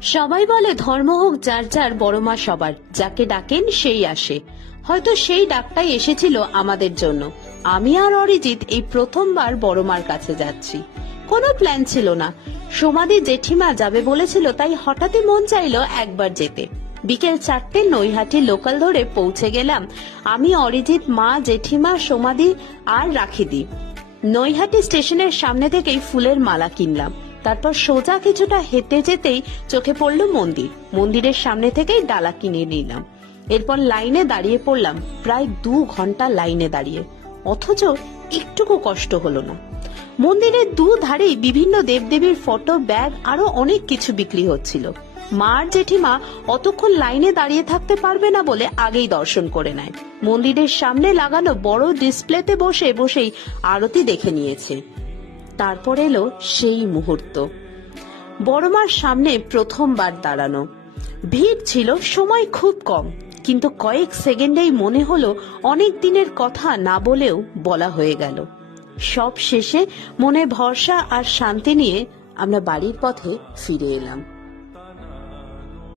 সবাই বলে ধর্ম হোক যার যার, বড় মা সবার, যাকে ডাকেন সেই আসে। হয়তো সেই ডাকটাই এসেছিল আমাদের জন্য। আমি আর অরিজিৎ এই প্রথমবার বড় মার কাছে যাচ্ছি। কোনো প্ল্যান ছিল না, সোমাদি জেঠিমা যাবে বলেছিল, তাই হঠাৎই মন চাইলো একবার যেতে। বিকেল 4টে নৈহাটি লোকাল ধরে পৌঁছে গেলাম আমি, অরিজিৎ, মা, জেঠিমা, সোমাদি আর রাখিদি। নৈহাটি স্টেশনের সামনে থেকেই ফুলের মালা কিনলাম। তারপর সোজা কিছুটা হেঁটে যেতেই চোখে পড়ল মন্দির। মন্দিরের সামনে থেকেই ডালা কিনে নিলাম। এরপর লাইনে দাঁড়িয়ে পড়লাম, প্রায় 2 ঘন্টা লাইনে দাঁড়িয়ে, অথচ একটুকু কষ্ট হলো না। মন্দিরের দুধারেই বিভিন্ন দেবদেবীর ফটো, ব্যাগ, আরো অনেক কিছু বিক্রি হচ্ছিল। মা আর জেঠিমা অতক্ষণ লাইনে দাঁড়িয়ে থাকতে পারবে না বলে আগেই দর্শন করে নেয়। মন্দিরের সামনে লাগানো বড় ডিসপ্লেতে বসে বসেই আরতি দেখে নিয়েছে। তারপর এলো সেই মুহূর্ত, বড়মার সামনে প্রথমবার দাঁড়ানো। ভিড় ছিল, সময় খুব কম, কিন্তু কয়েক সেকেন্ডেই মনে হলো অনেক দিনের কথা না বলেও বলা হয়ে গেল। সব শেষে মনে ভরসা আর শান্তি নিয়ে আমরা বাড়ির পথে ফিরে এলাম।